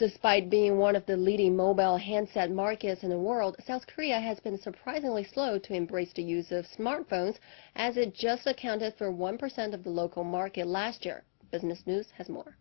Despite being one of the leading mobile handset markets in the world, South Korea has been surprisingly slow to embrace the use of smartphones, as it just accounted for 1% of the local market last year. Business News has more.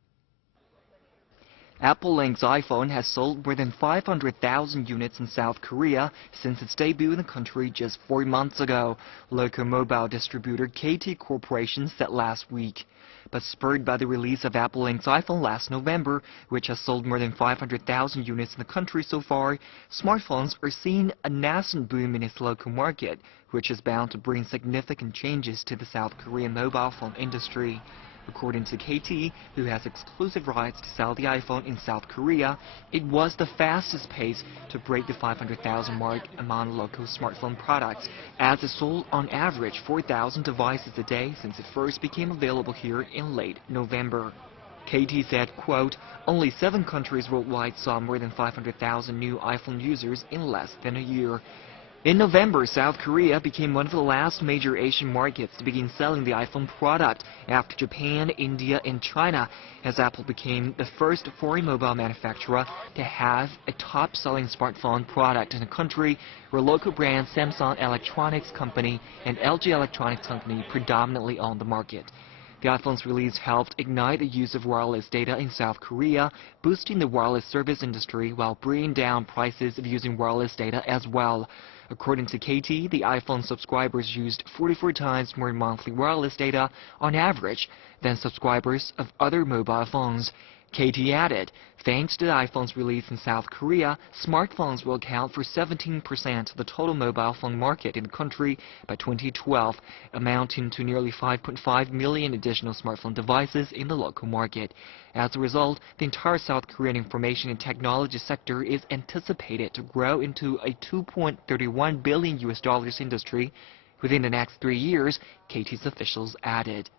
Apple Inc.'s iPhone has sold more than 500,000 units in South Korea since its debut in the country just 4 months ago, local mobile distributor KT Corporation said last week. But spurred by the release of Apple Inc.'s iPhone last November, which has sold more than 500,000 units in the country so far, smartphones are seeing a nascent boom in its local market, which is bound to bring significant changes to the South Korean mobile phone industry. According to KT, who has exclusive rights to sell the iPhone in South Korea, it was the fastest pace to break the 500,000 mark among local smartphone products, as it sold on average 4,000 devices a day since it first became available here in late November. KT said, quote, "Only 7 countries worldwide saw more than 500,000 new iPhone users in less than a year." In November, South Korea became one of the last major Asian markets to begin selling the iPhone product after Japan, India, and China, as Apple became the first foreign mobile manufacturer to have a top-selling smartphone product in the country, where local brands Samsung Electronics Company and LG Electronics Company predominantly own the market. The iPhone's release helped ignite the use of wireless data in South Korea, boosting the wireless service industry while bringing down prices of using wireless data as well. According to KT, the iPhone subscribers used 44 times more monthly wireless data on average than subscribers of other mobile phones. KT added, thanks to the iPhone's release in South Korea, smartphones will account for 17% of the total mobile phone market in the country by 2012, amounting to nearly 5.5 million additional smartphone devices in the local market. As a result, the entire South Korean information and technology sector is anticipated to grow into a $2.31 billion industry within the next 3 years, KT's officials added.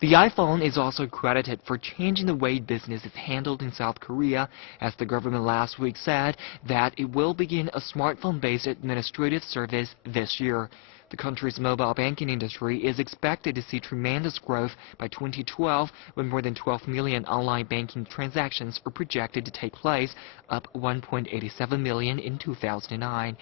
The iPhone is also credited for changing the way business is handled in South Korea, as the government last week said that it will begin a smartphone-based administrative service this year. The country's mobile banking industry is expected to see tremendous growth by 2012, when more than 12 million online banking transactions are projected to take place, up 1.87 million in 2009.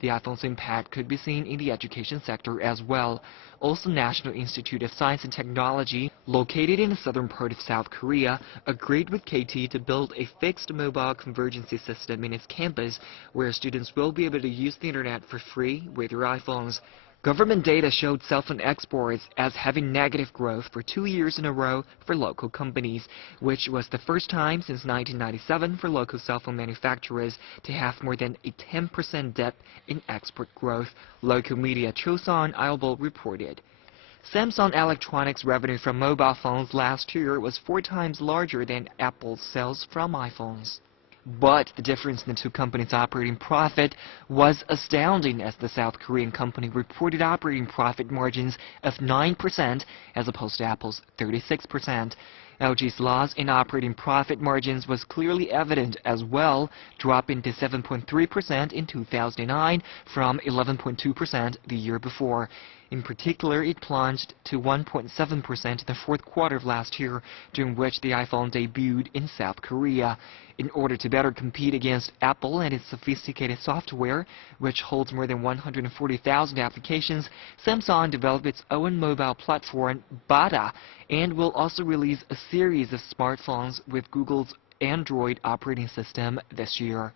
The iPhone's impact could be seen in the education sector as well. Also, National Institute of Science and Technology, located in the southern part of South Korea, agreed with KT to build a fixed mobile convergency system in its campus, where students will be able to use the internet for free with their iPhones. Government data showed cell phone exports as having negative growth for 2 years in a row for local companies, which was the first time since 1997 for local cell phone manufacturers to have more than a 10% dip in export growth, local media Chosun Ilbo reported. Samsung Electronics' revenue from mobile phones last year was 4 times larger than Apple's sales from iPhones. But the difference in the two companies' operating profit was astounding, as the South Korean company reported operating profit margins of 9% as opposed to Apple's 36%. LG's loss in operating profit margins was clearly evident as well, dropping to 7.3% in 2009 from 11.2% the year before. In particular, it plunged to 1.7% in the fourth quarter of last year, during which the iPhone debuted in South Korea. In order to better compete against Apple and its sophisticated software, which holds more than 140,000 applications, Samsung developed its own mobile platform, Bada, and will also release a series of smartphones with Google's Android operating system this year.